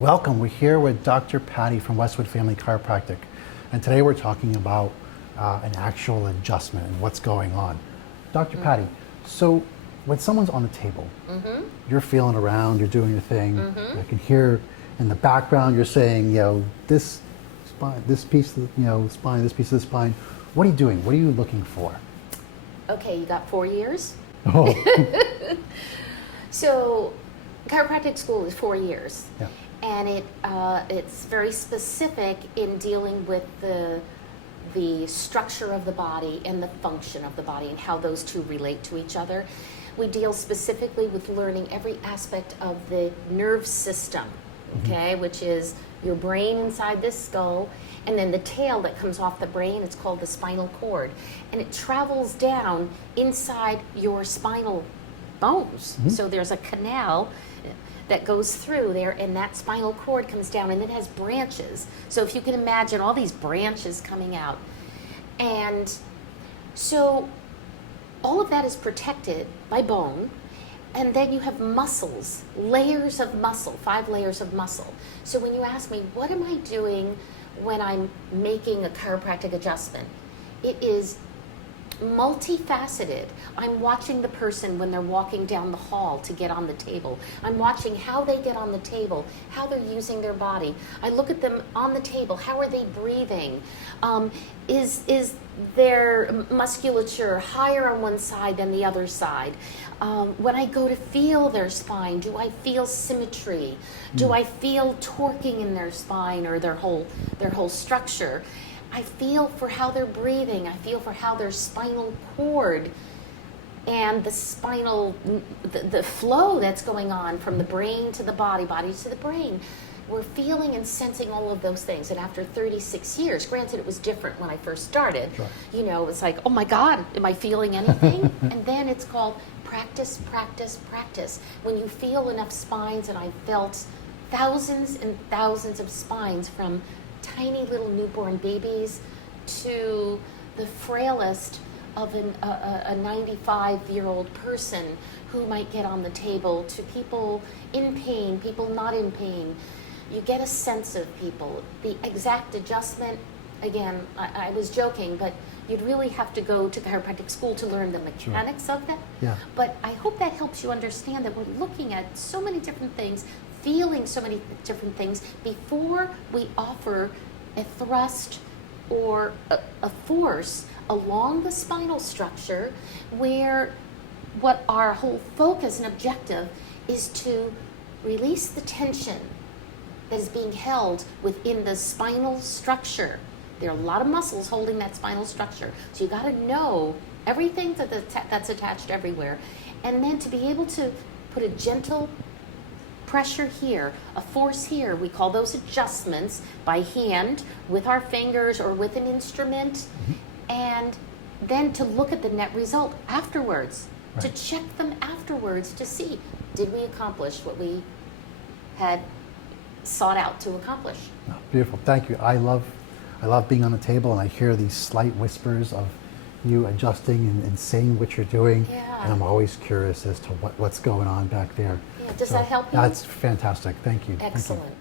Welcome. We're here with Dr. Patty from Westwood Family Chiropractic, and today we're talking about an actual adjustment and what's going on. Dr. Patty, so when someone's on the table, you're feeling around, you're doing your thing. I can hear in the background you're saying, this spine, this piece of spine, this piece of the spine. What are you doing? What are you looking for? Okay, you got 4 years. Oh, So chiropractic school is 4 years. yeah. And it's very specific in dealing with the structure of the body and the function of the body and how those two relate to each other. We deal specifically with learning every aspect of the nerve system, okay, which is your brain inside this skull, and then the tail that comes off the brain, it's called the spinal cord. And it travels down inside your spinal bones. So there's a canal that goes through there, and that spinal cord comes down, and it has branches. So if you can imagine all these branches coming out. And so all of that is protected by bone, and then you have muscles, layers of muscle, 5 layers of muscle. So when you ask me, what am I doing when I'm making a chiropractic adjustment? It is multifaceted. I'm watching the person when they're walking down the hall to get on the table. I'm watching how they get on the table, how they're using their body. I look at them on the table. How are they breathing? Is their musculature higher on one side than the other side? When I go to feel their spine, do I feel symmetry? Do I feel torquing in their spine or their whole structure? I feel for how they're breathing. I feel for how their spinal cord and the spinal, the flow that's going on from the brain to the body to the brain. We're feeling and sensing all of those things. And after 36 years, granted it was different when I first started, Right. It's like, oh my God, am I feeling anything? And then it's called practice, practice, practice. When you feel enough spines, and I've felt thousands and thousands of spines from tiny little newborn babies to the frailest of a 95-year-old person who might get on the table, to people in pain, people not in pain. You get a sense of people. The exact adjustment, again, I was joking, but you'd really have to go to chiropractic school to learn the mechanics of that. Yeah. But I hope that helps you understand that we're looking at so many different things, feeling so many different things before we offer a thrust or a force along the spinal structure, where what our whole focus and objective is to release the tension that is being held within the spinal structure. There are a lot of muscles holding that spinal structure. So you got to know everything that's attached everywhere. And then to be able to put a gentle pressure here, a force here. We call those adjustments by hand with our fingers or with an instrument. And then to look at the net result afterwards, to check them afterwards to see, did we accomplish what we had sought out to accomplish? Oh, beautiful. Thank you. I love being on the table, and I hear these slight whispers of you adjusting and saying what you're doing. Yeah. And I'm always curious as to what's going on back there. Yeah, does that help you? That's fantastic. Thank you. Thank you. Excellent.